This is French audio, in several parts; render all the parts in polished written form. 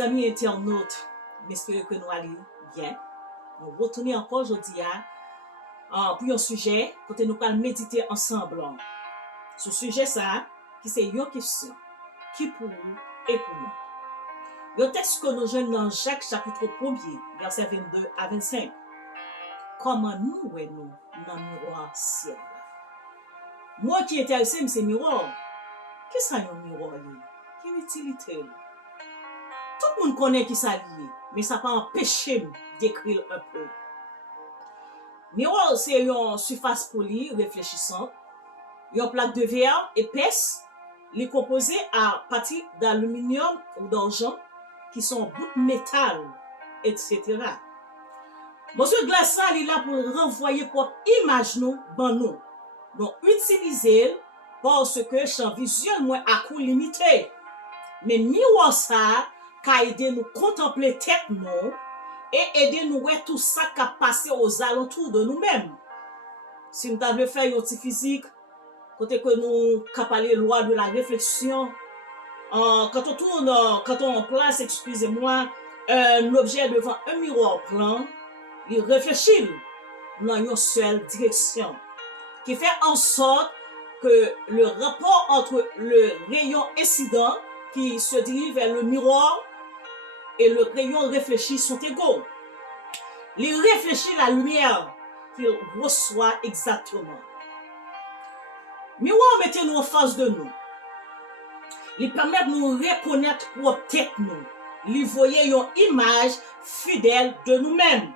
Amis internautes, j'espère que nous allons bien. Nous retournons encore aujourd'hui pour un sujet pour nous méditer ensemble. Ce sujet, ça, qui c'est une question. Qui pour vous et pour nous? Le texte que nous jouons dans Jacques chapitre 1er, versets 22 à 25. Comment nous voyons dans le miroir ciel? Moi qui est intéressé, c'est miroir. Qu'est-ce que c'est un miroir? Quelle utilité? Tout le monde connaît qui ça lié, mais ça pas empêché d'écrire un peu. Miroir, c'est une surface polie, réfléchissante, une plaque de verre épaisse, les composée à partir d'aluminium ou d'argent, qui sont bouts de métal, etc. Monsieur Glaça, il est là pour renvoyer pour image nous, nous. Donc, utiliser parce que champ visuel moins à coût limité. Mais miroir ça, qu'a aider nous contempler tête nous et aider nous voir tout ça qui a passé aux alentours de nous-mêmes. Si nous avons fait un petit physique, côté que nous parler loi de la réflexion, quand on tourne, quand on place, excusez-moi, un objet devant un miroir plan, il réfléchit dans une seule direction, qui fait en sorte que le rapport entre le rayon incident qui se dirige vers le miroir et le rayon réfléchi sont égaux. Il réfléchit la lumière qu'il reçoit exactement. Miroir mettez-nous en face de nous. Il permet de nous reconnaître pour tête nous. Il voyait une image fidèle de nous-mêmes.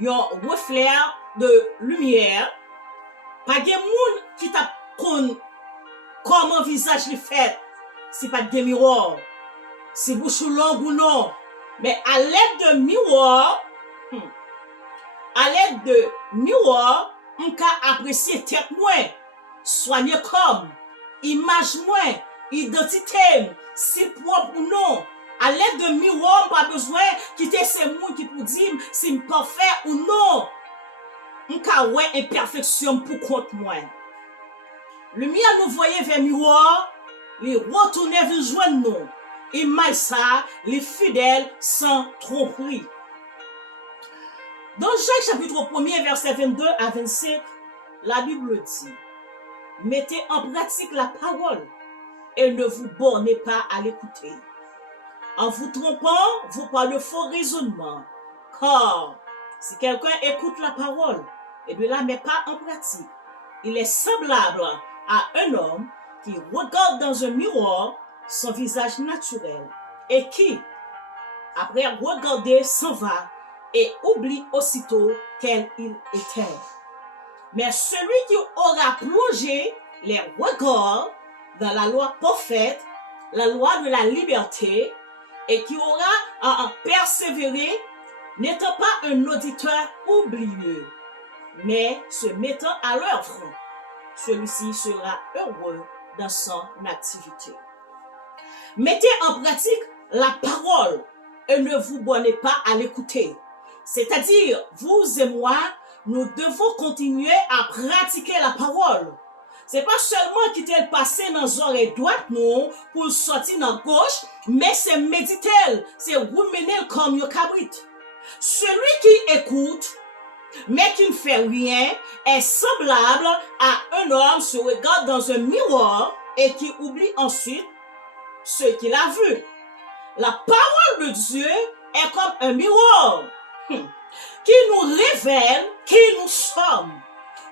Un reflet de lumière. Pas de monde qui t'a connu comment visage est fait. C'est pas des miroirs. C'est bouche longue ou non. Mais à l'aide de miroir, on peut apprécier tête moins, soigner comme, image moins, identité, si propre ou non. À l'aide de miroir, on n'a pas besoin de quitter ces mots qui pour dire si c'est parfait ou non. On peut avoir imperfection pour compte moi. Lumière nous voyait vers miroir, les retourner vers joindre nous. Image ça, les fidèles sans tromperie. Dans Jacques chapitre 1er, verset 22 à 25, la Bible dit: mettez en pratique la parole et ne vous bornez pas à l'écouter. En vous trompant, vous par le faux raisonnement. Car si quelqu'un écoute la parole et ne la met pas en pratique, il est semblable à un homme qui regarde dans un miroir son visage naturel et qui, après regarder, s'en va et oublie aussitôt quel il était. Mais celui qui aura plongé les regards dans la loi parfaite, la loi de la liberté, et qui aura persévéré, n'étant pas un auditeur oublieux, mais se mettant à l'œuvre, celui-ci sera heureux dans son activité. Mettez en pratique la parole et ne vous bornez pas à l'écouter. C'est-à-dire, vous et moi, nous devons continuer à pratiquer la parole. C'est pas seulement quitter le passé dans les oreilles droites, non, pour sortir dans gauche, mais c'est méditer, c'est ruminer comme un cabrit. Celui qui écoute, mais qui ne fait rien, est semblable à un homme se regarde dans un miroir et qui oublie ensuite ce qu'il a vu. La parole de Dieu est comme un miroir qui nous révèle qui nous sommes,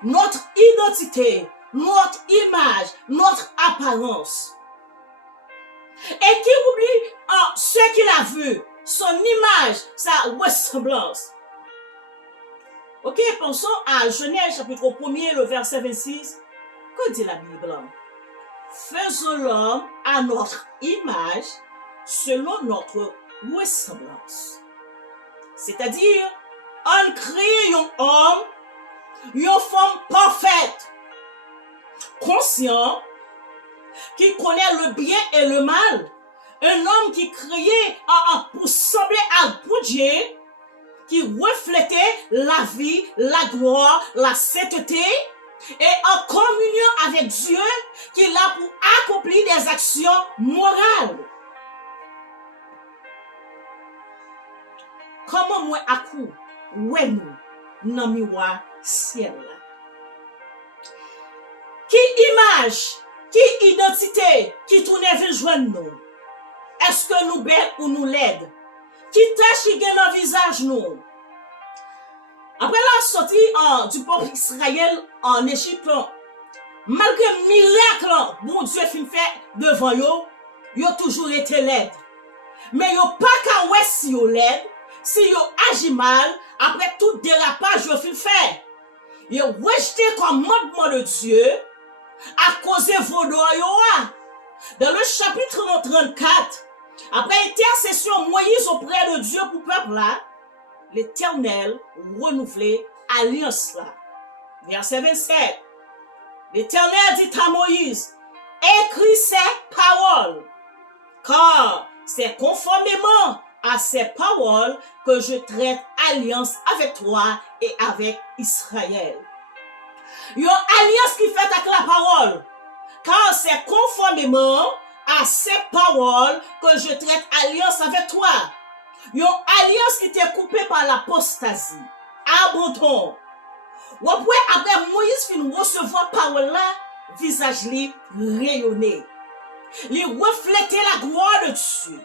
notre identité, notre image, notre apparence. Et qui oublie ce qu'il a vu, son image, sa ressemblance. Ok, pensons à Genèse chapitre 1er, le verset 26. Que dit la Bible? Faisons l'homme à notre image, selon notre ressemblance. C'est-à-dire, on crée un homme, une femme parfaite, conscient, qui connaît le bien et le mal. Un homme qui créé pour sembler à Dieu, qui reflétait la vie, la gloire, la sainteté, et en communion avec Dieu, qui est là pour accomplir des actions morales. comment moi à coup, ouais nous, dans miroir ciel là. Qui image, qui identité, qui tourne vers joindre nous? Est-ce que nous belles ou nous laide? Qui tâche qui gagne dans visage nous? Après la sortie du peuple Israël en Égypte, malgré miracle, bon Dieu fin fait devant yo, yo toujours été laide. Mais yo pas qu'à ouais si yo laide, si yo agi mal, après tout dérapage yo fin fait. Yo rejeté commandement de Dieu à cause de vos doigts. Dans le chapitre 34, après intercession Moïse auprès de Dieu pour peuple là, l'Éternel renouvelait alliance là. Verset 27. L'Éternel dit à Moïse, écris ces paroles, car c'est conformément à ces paroles que je traite alliance avec toi et avec Israël. Une alliance qui fait avec la parole, car c'est conformément à ces paroles que je traite alliance avec toi. Une alliance qui t'est coupée par l'apostasie, abandon. Ou après Moïse fin recevoir parole là, visage li rayonné. Il reflétait la gloire de Dieu.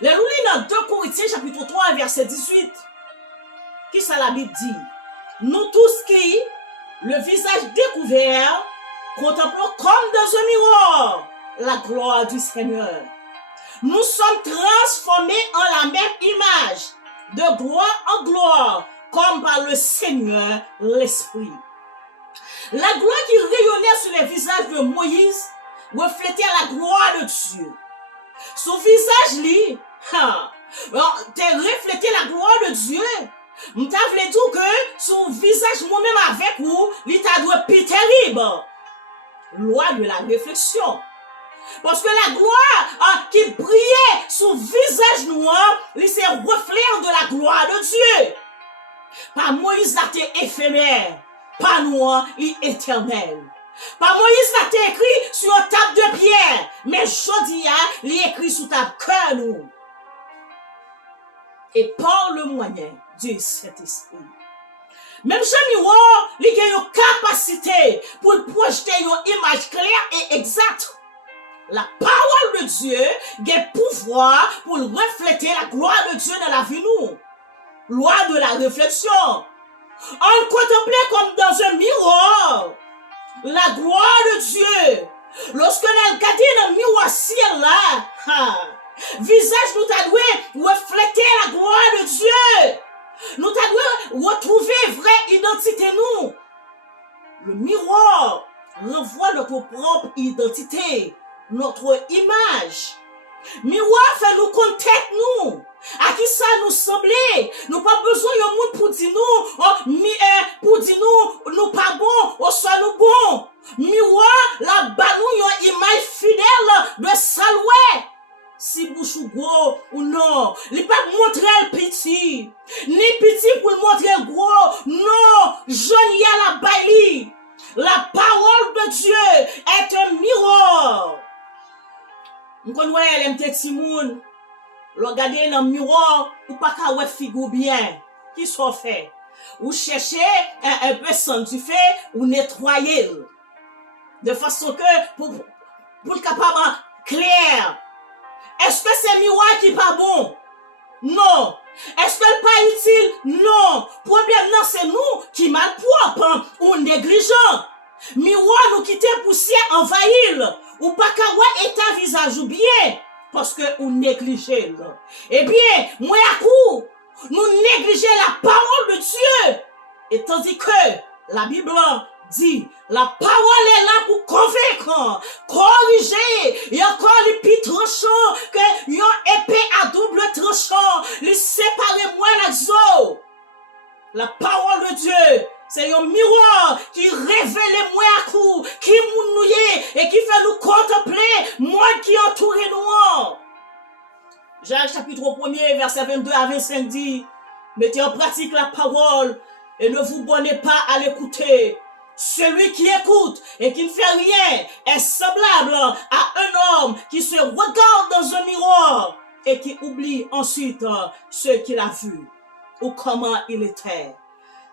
Les nous lit dans 2 Corinthiens chapitre 3 verset 18. Qui ça la Bible dit? Nous tous qui, le visage découvert, contemplons comme dans un miroir la gloire du Seigneur. Nous sommes transformés en la même image, de gloire en gloire, comme par le Seigneur l'Esprit. La gloire qui rayonnait sur les visages de Moïse reflétait la gloire de Dieu. Son visage li, t'es reflété la gloire de Dieu. M'ta vle tout que son visage moi-même avec vous, il t'a doit plus terrible. Loi de la réflexion. Parce que la gloire qui brillait sur visage noir, il s'est reflet de la gloire de Dieu. Par Moïse là t'es éphémère, pas noir et éternel. Par Moïse là t'es écrit sur une table de pierre, mais Jodia il est écrit sur ta cœur nous. Et par le moyen du Saint-Esprit. Même ce miroir, il a une capacité pour projeter une image claire et exacte. La parole de Dieu a un pouvoir pour refléter la gloire de Dieu dans la vie nous. Loi de la réflexion. On contemplait comme dans un miroir la gloire de Dieu. Lorsque nous regardons dans le miroir ciel là, visage nous t'a dû refléter la gloire de Dieu. Nous t'a dû retrouver vraie identité nous. Le miroir renvoie notre propre identité, notre image. Miroir fait nous contacter nous. À qui ça nous semblait? Nous pas besoin de monde pour dire nous pas bon, ou soit nous bon. Miroir la ba nous une image fidèle de saloué. Si bouchou gros ou non, il pas montrer le petit, ni petit pour montrer le gros. Non, jeune y a la baili. La parole de Dieu est un miroir. Nous connaissons les petits moun. Regardez dans le miroir, ou pas qu'à ouais figure bien. Qui soit fait? Ou chercher un peu sanctifié, ou nettoyer. De façon que, pour le capable clair. Est-ce que c'est miroir qui pas bon? Non. Est-ce que le pas utile? Non. Problème non, c'est nous qui mal propre ou négligent. Miroir nous quitter poussière envahir. Ou pas qu'à ouais état visage ou bien. Parce que ou négligez. Eh bien, moi à coup, nous négliger la parole de Dieu. Et tandis que la Bible dit, la parole est là pour convaincre, corriger, et encore les plus tranchants, que yon épée à double tranchant, les séparer moi la zo. La parole de Dieu, c'est un miroir qui révèle moi à coup, qui nous nouille et qui fait nous contempler moi qui entoure nous. Jacques chapitre 1er, verset 22 à 25 dit, mettez en pratique la parole et ne vous bornez pas à l'écouter. Celui qui écoute et qui ne fait rien est semblable à un homme qui se regarde dans un miroir et qui oublie ensuite ce qu'il a vu ou comment il était.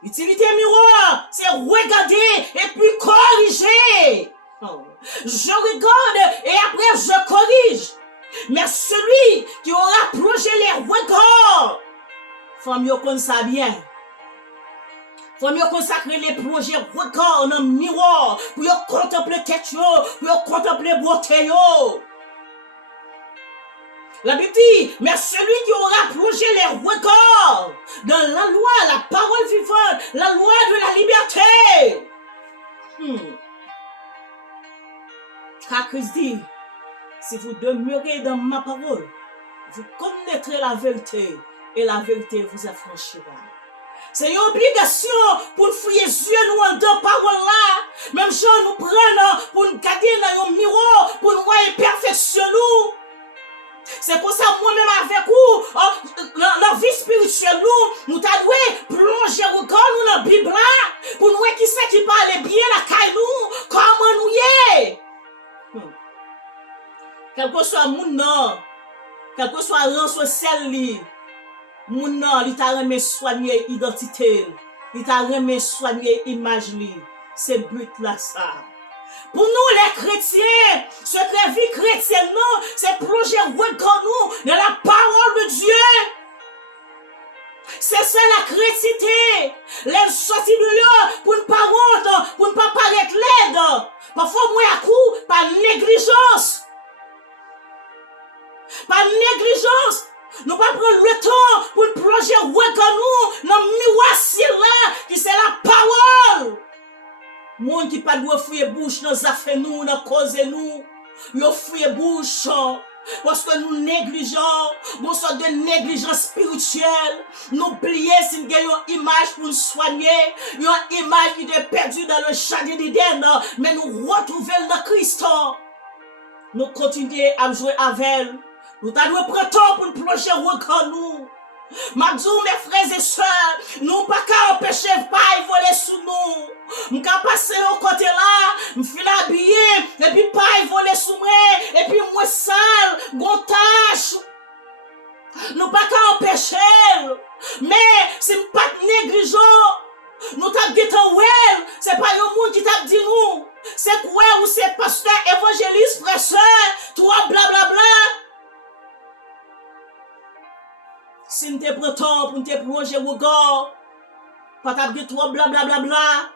L'utilité miroir, c'est regarder et puis corriger. Je regarde et après je corrige. Mais celui qui aura plongé les regards, faut mieux qu'on ça bien. Faut mieux consacrer les projets regards dans le miroir pour contempler tête, pour contempler beauté. La Bible dit, mais celui qui aura plongé les regards dans la loi, la parole vivante, la loi de la liberté. Car Christ dit, si vous demeurez dans ma parole, vous connaîtrez la vérité et la vérité vous affranchira. C'est une obligation pour nous fouiller les yeux nous en deux paroles là. Même si nous prenons pour nous garder dans un miroir, pour nous voir perfection nous. C'est pour ça moi-même avec vous, dans la vie spirituelle nous devons plonger regard nous dans la Bible là, pour nous voir qui c'est qui parle bien la caille nous, comment nous y est. Quel que soit mon nom, quel que soit rang social li, mon nom, il t'a remis soigner identité, il t'a remis soigner image li. C'est but là ça. Pour nous les chrétiens, ce que la vie chrétienne non, c'est plonger regard nous dans la parole de Dieu. C'est ça la chrétienté. Les sorties de là pour ne pas honte, pour ne pas paraître laide. Parfois moi à coup par négligence. Par négligence, nous pas prendre le temps pour plonger regard nous dans le miroir là qui c'est la parole. Monde qui pas doit fouiller bouche dans affaires nous, dans cause nous, yo fouiller bouche parce que nous négligeons, nous sommes de négligence spirituelle. Nous oublions si nous avons une image pour nous soigner, une image qui est perdue dans le jardin d'Éden, mais nous retrouvons dans Christ. Nous continuons à jouer avec elle. Nous devons prendre temps pour nous plonger regard nous. Madou, mes frères et sœurs, nous pas qu'à empêcher paille voler sous nous. Nous qu'à passer au côté là, nous filer habillé, et puis paille voler sous moi, et puis moi sale, gontache. Nous pas qu'à empêcher, mais c'est pas négligent. Nous t'as dit well, c'est pas un monde qui t'a dit nous. C'est quoi ou c'est pasteur, évangéliste, prêcheur, toi blablabla. Si nous te prenons temps pour te plonger au regard, pas t'abdir toi blablabla,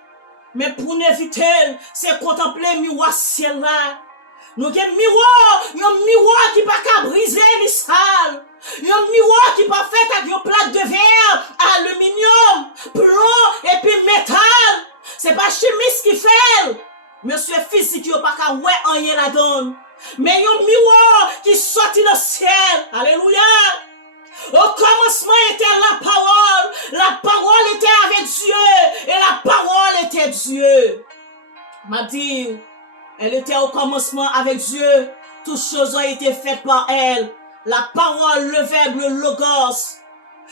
mais pour nous éviter, c'est contempler le miroir ciel là. Nous avons un miroir qui pas qu'à briser les salles. Un miroir qui pas fait avec une plaque de verre, aluminium, plomb et puis métal. C'est pas chimiste qui fait. Monsieur physique qui pas qu'à ouais rien la donne. Mais un miroir qui sortit dans le ciel. Alléluia. Au commencement était la parole était avec Dieu, et la parole était Dieu. M'a dit, elle était au commencement avec Dieu, toutes choses ont été faites par elle, la parole, le verbe, le logos.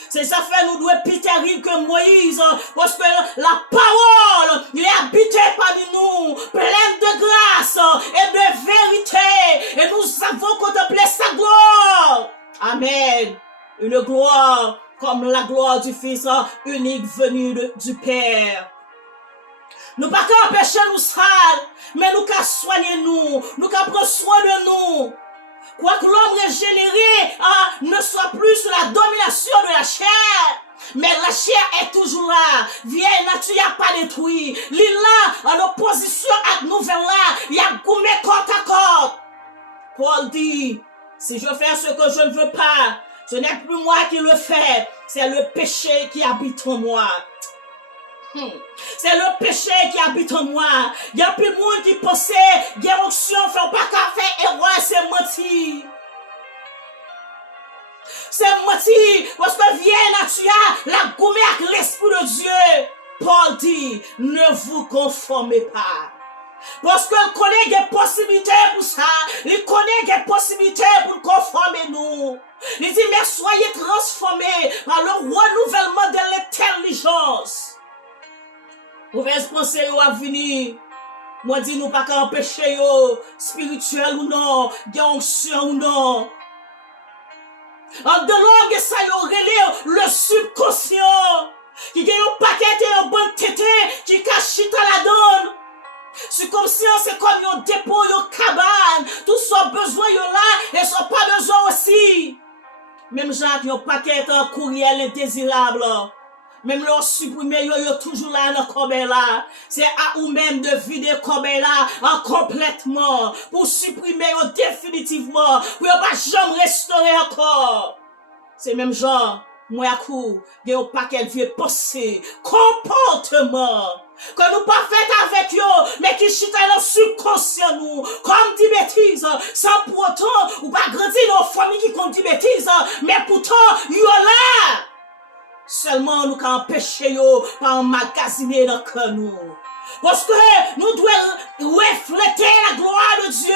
C'est ça fait nous doit plus terrible que Moïse, parce que la parole, il est habité parmi nous, pleine de grâce et de vérité, et nous avons contemplé sa gloire. Amen. Une gloire comme la gloire du Fils unique venu du Père. Nous pas qu'à empêcher nous sales, mais nous qu'à soigner nous qu'à prendre soin de nous. Quoi que l'homme régénéré ne soit plus sous la domination de la chair, mais la chair est toujours là. Vieille nature n'a pas détruit. L'île là, en opposition à nouvelle là, il y a gommé côte à côte. Paul dit, si je fais ce que je ne veux pas, ce n'est plus moi qui le fais, c'est le péché qui habite en moi. C'est le péché qui habite en moi. Il y a plus de monde qui pensait, il y a onction, fait pas qu'à faire erreur, c'est mentir. C'est mentir, parce que vieille nature, la gommée avec l'Esprit de Dieu. Paul dit, ne vous conformez pas. Parce qu'il connaît des possibilités pour ça. Il connaît des possibilités pour conformer nous. Il dit, mais soyez transformés par le renouvellement de l'intelligence. Mauvaise pensée à venir. Moi, dis nous pas qu'à empêcher spirituel ou non, d'onction ou non. En de langue, ça y aurait le subconscient. Qui gagne un paquet et un bon tété qui cache à la donne. Subconscient, c'est comme un dépôt, une cabane. Tout son besoin, yo là, et son pas besoin aussi. Même gens qui ont paquet un courriel indésirable. Même leur supprimer, yo toujours là dans le là. C'est à ou même de vider le là complètement. Pour supprimer yo définitivement. Pour pas jamais restaurer encore. C'est même genre, moi à coup, il y a un paquet de vieux pensées, comportement. Que nous pas fait avec eux, mais qui chita dans le subconscient nous, comme des bêtises, sans pour autant, ou pas grandir dans une famille qui compte des bêtises, mais pourtant, yo là. Seulement nous qu'à empêcher yo, par emmagasiner dans le cœur nous. Parce que nous devons refléter la gloire de Dieu.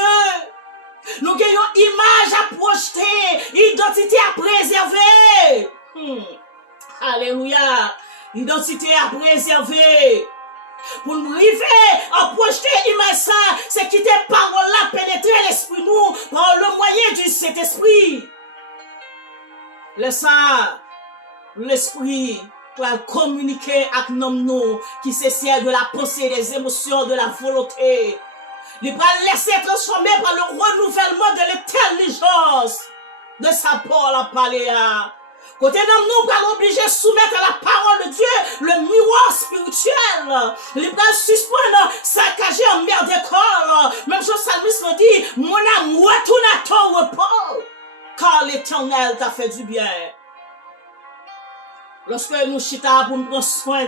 Nous gagnons image à projeter, identité à préserver. Alléluia. Identité à préserver. Pour nous arriver à projeter image ça, c'est quitter parole là, pénétrer l'esprit nous par le moyen du Saint-Esprit. Laisse ça, l'esprit pour communiquer avec nous qui se sert de la pensée, des émotions, de la volonté. Il va laisser transformer par le renouvellement de l'intelligence de sa parole à parler. Côté d'homme, nous allons obliger de soumettre à la parole de Dieu le miroir spirituel. Il va suspendre, saccager en mer d'école. Même chose, Salmiste me dit, mon âme retourne à ton repos, car l'Éternel t'a fait du bien. Lorsque nous chita pour nous prendre soin,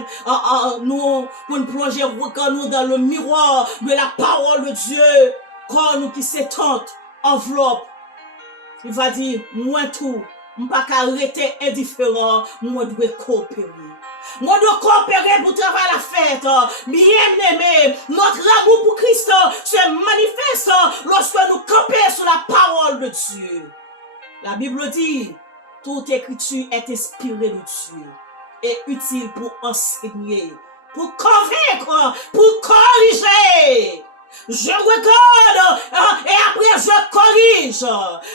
nous, pour nous plonger nous dans le miroir de la parole de Dieu, quand nous qui s'étendent, enveloppe, il va dire, moi tout, je ne peux pas arrêter indifférent, moi je dois coopérer. Moi je dois coopérer pour travailler la fête. Bien aimé, notre amour pour Christ se manifeste lorsque nous campons sur la parole de Dieu. La Bible dit, toute écriture est inspirée de Dieu et utile pour enseigner, pour convaincre, pour corriger. Je regarde et après je corrige.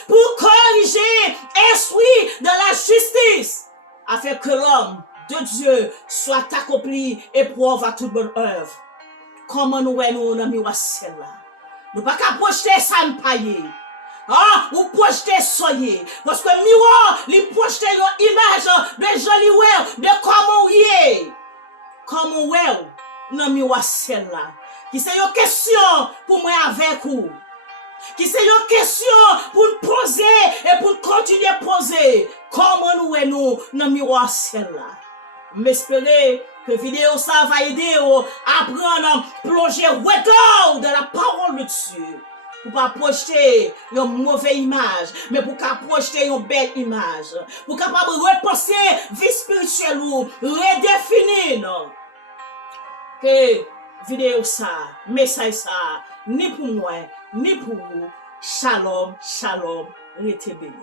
Pour corriger, instruire dans la justice, afin que l'homme de Dieu soit accompli et prouve à toute bonne œuvre. Comment nous voyons dans miroir celle-là? Nous pas qu'à projeter ça ne payer. Ou projeter soyez. Parce que miroir, il projette une image de joli well, de comment vous est. Comment well, dans miroir celle-là. Qui c'est une question pour moi avec vous. Qui c'est une question pour nous poser et pour continuer à poser. Comment nous dans miroir celle-là. M'espérer que vidéo ça va aider à apprendre, plonger regard dans la parole de Dieu. Pour pas projeter une mauvaise image, mais pour qu'à projeter une belle image. Pour capable repenser vie spirituelle ou redéfinir. Que vidéo ça, message ça, ni pour moi, ni pour vous. Shalom, shalom, rete béni.